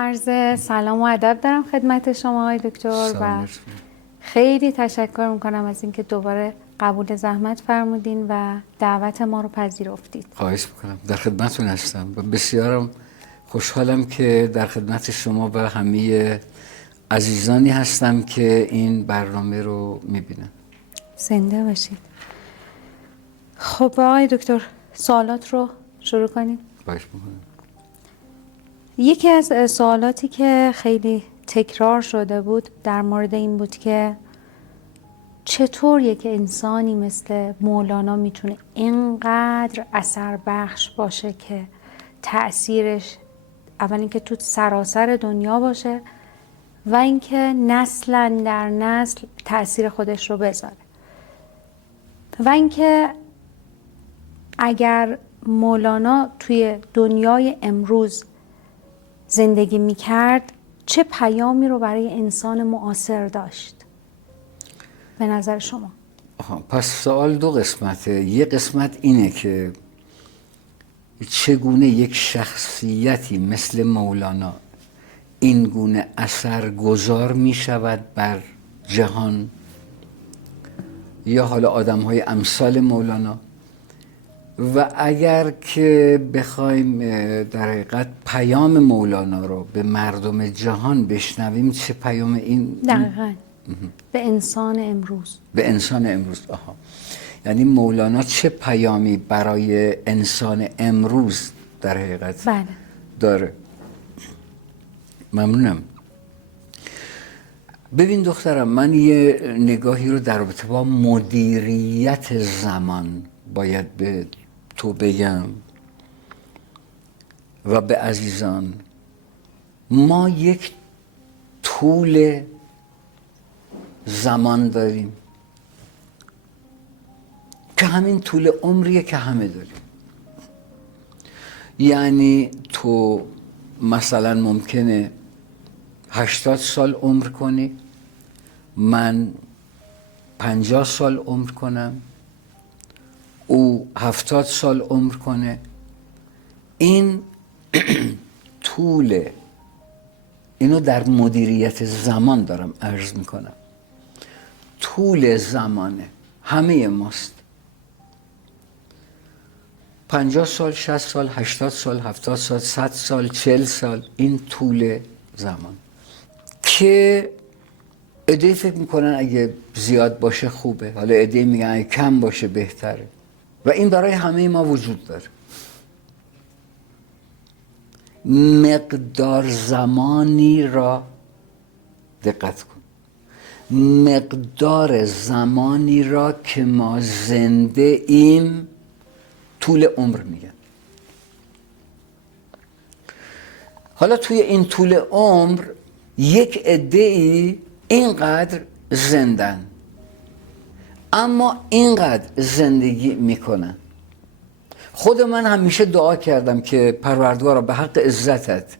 عرض سلام و ادب دارم خدمت شما آقای دکتر و خیلی تشکر میکنم از اینکه دوباره قبول زحمت فرمودین و دعوت ما رو پذیرفتید. خواهش میکنم، در خدمتتون هستم و بسیارم خوشحالم که در خدمت شما و همه عزیزانی هستم که این برنامه رو میبینن. زنده باشید. خب آقای دکتر سوالات رو شروع کنیم. خواهش میکنم. یکی از سوالاتی که خیلی تکرار شده بود در مورد این بود که چطور یک انسانی مثل مولانا میتونه اینقدر اثر بخش باشه که تأثیرش اول اینکه تو سراسر دنیا باشه و اینکه نسل در نسل تأثیر خودش رو بذاره و اینکه اگر مولانا توی دنیای امروز زندگی میکرد چه پیامی رو برای انسان معاصر داشت به نظر شما؟ پس سوال دو قسمته. یک قسمت اینه که چگونه یک شخصیتی مثل مولانا این گونه اثرگذار می شود بر جهان یا حالا آدم های امثال مولانا، و اگر که بخوایم در حقیقت پیام مولانا رو به مردم جهان بشنویم چه پیام این دقیقاً به انسان امروز. به انسان امروز. یعنی مولانا چه پیامی برای انسان امروز در حقیقت بله. داره. ممنونم. ببین دخترم، من یه نگاهی رو در رابطه با مدیریت زمان باید به تو بگم و به عزیزان. ما یک طول زمان داریم که همین طول عمریه که همه داریم. یعنی تو مثلا ممکنه 80 سال عمر کنی، من 50 سال عمر کنم، او 70 سال عمر کنه. این طول، اینو در مدیریت زمان دارم عرض میکنم. طول زمانه همه ماست. 50 سال، 60 سال، 80 سال، 70 سال، 100 سال، 40 سال، این طول زمان که عده‌ای فکر میکنن اگه زیاد باشه خوبه، حالا عده‌ای میگن اگه کم باشه بهتره و این برای همه ما وجود داره. مقدار زمانی را دقت کن، مقدار زمانی را که ما زنده ایم طول عمر میگن. حالا توی این طول عمر یک عده‌ای اینقدر زندن، اما اینقدر زندگی میکنن. خود من همیشه دعا کردم که پروردگارا به حق عزتت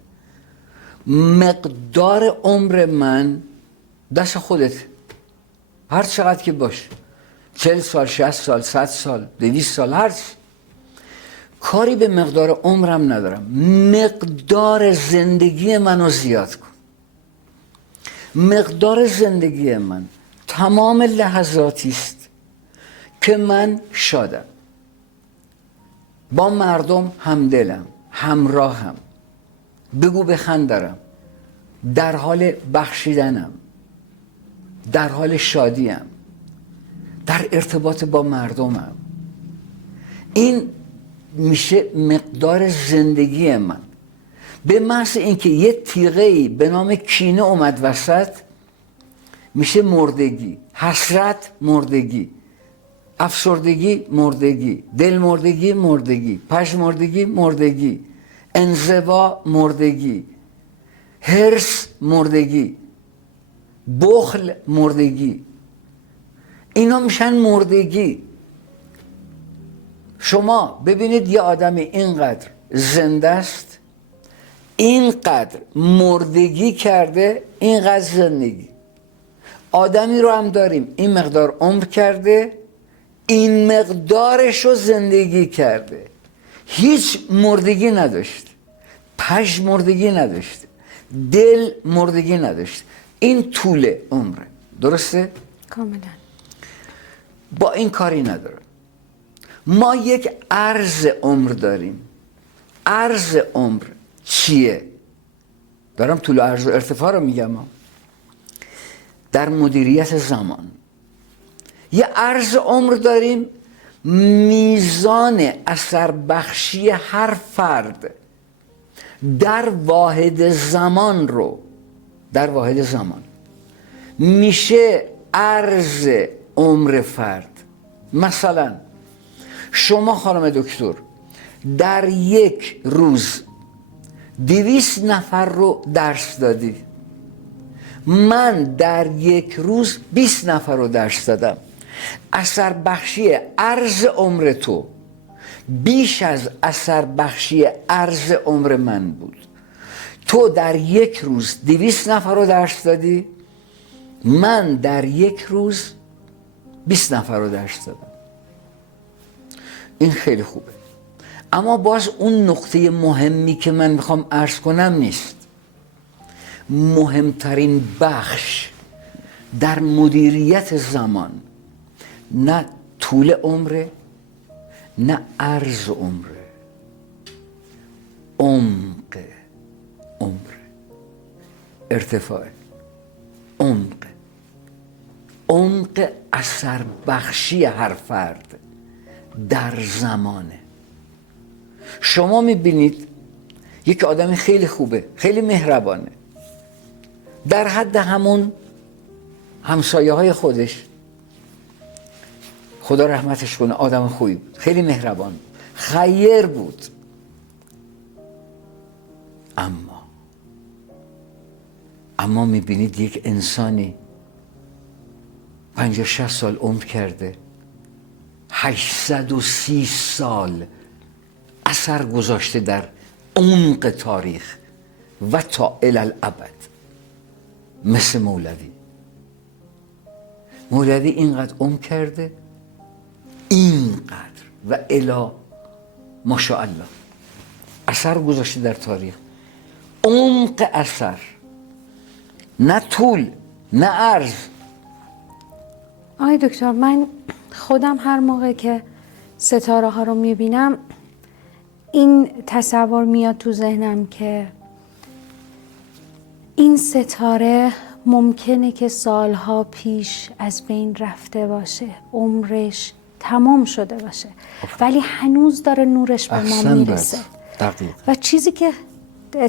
مقدار عمر من دست خودت، هر چقدر که باشه، 40 سال، 60 سال، 100 سال، 200 سال، هر چی، کاری به مقدار عمرم ندارم. مقدار زندگی منو زیاد کن. مقدار زندگی من تمام لحظاتی است که من شادم، با مردم همدلم، همراهم، بگو بخندم، در حال بخشیدنم، در حال شادیم، در ارتباط با مردمم. این میشه مقدار زندگی من. به محض اینکه یه تیغه‌ای به نام کینه اومد وسط میشه مردگی، حسرت مردگی، افسردگی مردگی، دل مردگی مردگی، پژمردگی مردگی، انزوا مردگی، حرص مردگی، بخل مردگی. اینا میشن مردگی. شما ببینید یه آدمی اینقدر زنده است، اینقدر مردگی کرده، اینقدر زندگی. آدمی رو هم داریم این مقدار عمر کرده، این مقدارش رو زندگی کرده، هیچ مردگی نداشت، پژمردگی نداشته، دل مردگی نداشت. این طول عمره، درسته؟ کاملا. با این کاری نداره. ما یک عرض عمر داریم. عرض عمر چیه؟ دارم طول و عرض و ارتفاع رو میگم. در مدیریت زمان یه عرض عمر داریم، میزان اثر بخشی هر فرد در واحد زمان رو، در واحد زمان میشه عرض عمر فرد. مثلا شما خانم دکتر در یک روز 200 نفر رو درس دادی، من در یک روز 20 نفر رو درس دادم. اثر بخشی عرض عمر تو بیش از اثر بخشی عرض عمر من بود. تو در یک روز 200 نفر رو درس دادی، من در یک روز 20 نفر رو درس دادم. این خیلی خوبه. اما باز اون نقطه مهمی که من میخوام عرض کنم نیست. مهمترین بخش در مدیریت زمان نه طول عمره، نه عرض عمره، عمق عمره، ارتفاع عمق اثر بخشی هر فرد در زمانه. شما میبینید یک آدم خیلی خوبه، خیلی مهربانه، در حد همون همسایه های خودش، خدا رحمتش کنه، آدم خوبی بود، خیلی مهربان، خیر بود. اما میبینید یک انسانی 50-60 سال عمر کرده، 830 سال اثر گذاشته در عمق تاریخ و تا الالابد. مثل مولوی اینقدر عمر کرده، اینقدر و الا ماشاءالله اثر گذاشته در تاریخ. عمق اثر، نه طول نه عرض. آقای دکتر، من خودم هر موقع که ستاره ها رو میبینم این تصور میاد تو ذهنم که این ستاره ممکنه که سالها پیش از بین رفته باشه، عمرش تمام شده باشه، ولی هنوز داره نورش به ما میرسه. و چیزی که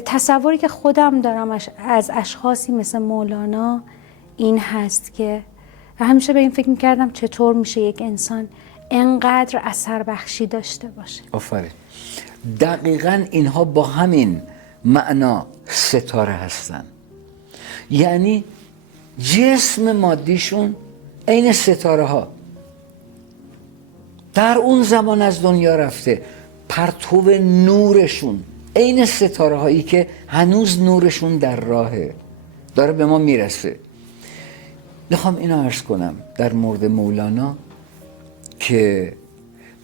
تصوری که خودم دارم از اشخاصی مثل مولانا این هست که همیشه به این فکر میکردم چطور میشه یک انسان انقدر اثر بخشی داشته باشه. آفرین. دقیقاً اینها با همین معنا ستاره هستن. یعنی جسم مادیشون عین ستاره ها در اون زمان از دنیا رفته، پرتو نورشون عین ستاره هایی که هنوز نورشون در راهه، داره به ما میرسه. میخوام اینو عرض کنم در مورد مولانا که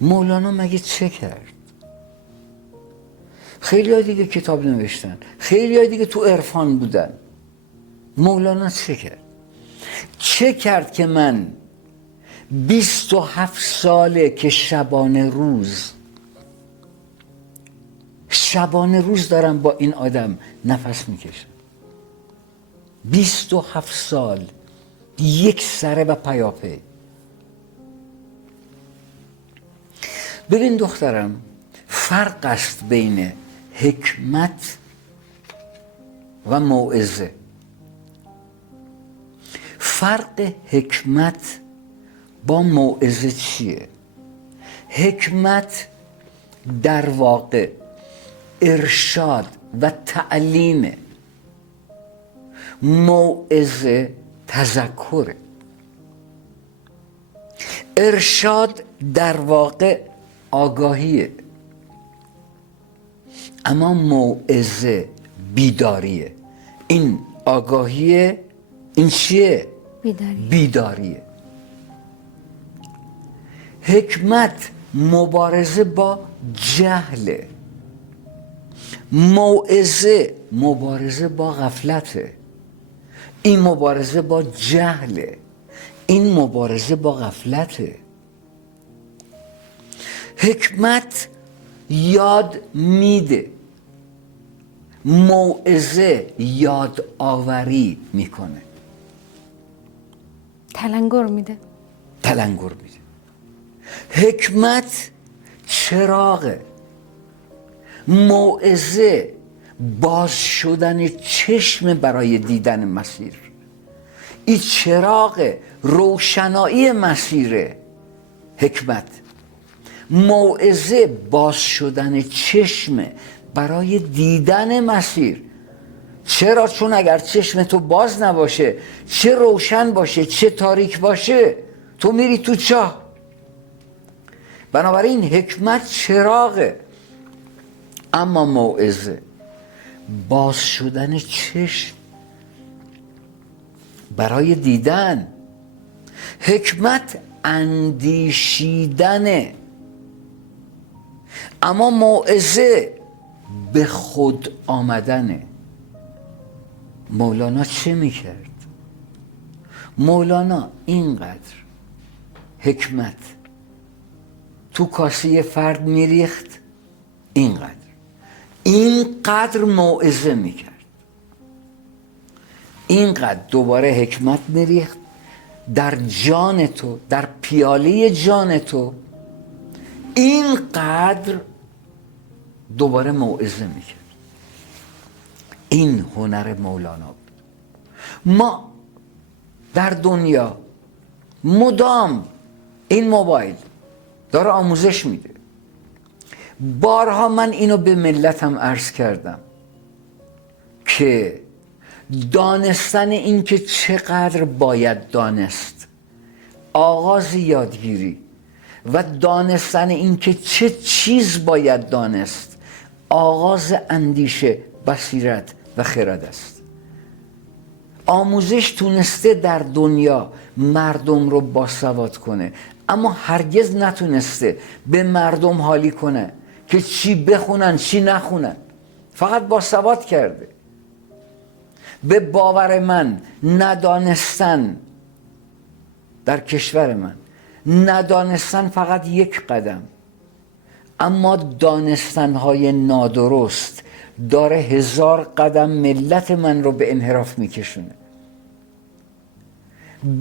مولانا مگه چه کرد؟ خیلی ها دیگه کتاب نوشتن، خیلی ها دیگه تو عرفان بودن. مولانا چه کرد؟ چه کرد که من 27 ساله که شبانه روز دارم با این آدم نفس میکشم. 27 سال یک سره و پیاپی. ببین دخترم، فرق است بین حکمت و موعظه. فرق حکمت با موعظه چیه؟ حکمت در واقع ارشاد و تعلیم، موعظه تذکره. ارشاد در واقع آگاهیه، اما موعظه بیداریه. این آگاهیه، این چیه؟ بیداریه. حکمت مبارزه با جهله، موعظه مبارزه با غفلته، این مبارزه با جهله، این مبارزه با غفلته. حکمت یاد میده، موعظه یاد آوری میکنه، تلنگر میده. تلنگر میده. حکمت چراغه، موعظه باز شدن چشم برای دیدن مسیر. این چراغ روشنایی مسیره حکمت. موعظه باز شدن چشم برای دیدن مسیر. چرا؟ چون اگر چشم تو باز نباشه، چه روشن باشه چه تاریک باشه، تو میری تو چاه. بنابراین حکمت چراغه، اما موعظه باز شدن چشم برای دیدن. حکمت اندیشیدنه، اما موعظه به خود آمدنه. مولانا چه میکرد؟ مولانا اینقدر حکمت تو کاسه فرد میریخت، اینقدر موعظه میکرد، اینقدر دوباره حکمت میریخت در جان تو، در پیاله جان تو، اینقدر دوباره موعظه میکرد. این هنر مولانا بود. ما در دنیا مدام این موبایل داره آموزش میده. بارها من اینو به ملتم عرض کردم که دانستن این که چقدر باید دانست، آغاز یادگیری، و دانستن این که چه چیز باید دانست، آغاز اندیشه، بصیرت و خرد است. آموزش تونسته در دنیا مردم رو باسواد کنه، اما هرگز نتونسته به مردم حالی کنه که چی بخونن چی نخونن. فقط باسواد کرده. به باور من ندانستن در کشور من، ندانستن فقط یک قدم، اما دانستنهای نادرست داره 1000 قدم ملت من رو به انحراف میکشونه.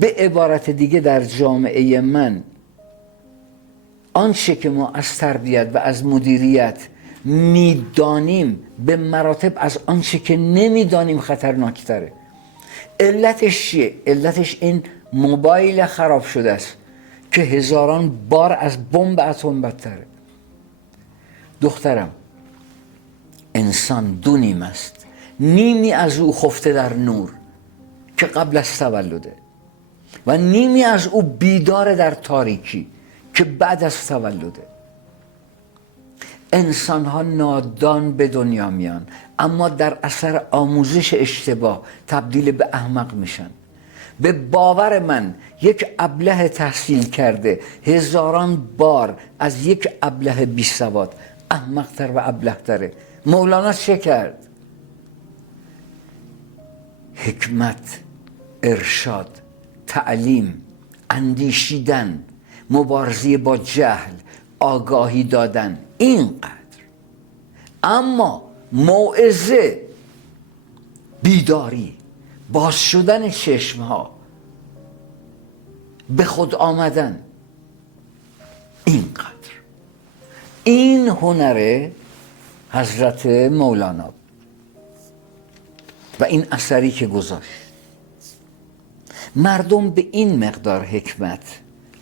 به عبارت دیگه در جامعه من آنچه که ما از تربیت و از مدیریت میدانیم به مراتب از آنچه که نمیدانیم خطرناکتره. علتش چیه؟ علتش این موبایل خراب شده است که 1000 بار از بمب اتم بدتره. دخترم، انسان دو نیم است، نیمی از او خفته در نور که قبل از تولده، و نیمی از او بیدار در تاریکی که بعد از تولده. انسان ها نادان به دنیا میان، اما در اثر آموزش اشتباه تبدیل به احمق میشن. به باور من یک ابله تحصیل کرده 1000 بار از یک ابله بی سواد احمق‌تر و ابله‌تره. مولانا چه کرد؟ حکمت، ارشاد، تعلیم، اندیشیدن، مبارزه با جهل، آگاهی دادن، اینقدر. اما موعظه، بیداری، باز شدن چشمها، به خود آمدن، اینقدر. این هنر حضرت مولانا و این اثری که گذاشت. مردم به این مقدار حکمت،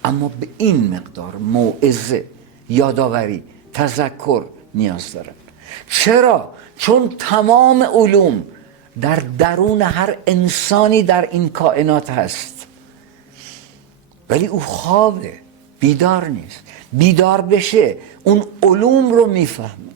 اما به این مقدار موعظه، یادآوری، تذکر نیاز دارن. چرا؟ چون تمام علوم در درون هر انسانی در این کائنات هست، ولی او خوابه، بیدار نیست. بیدار بشه اون علوم رو میفهمه.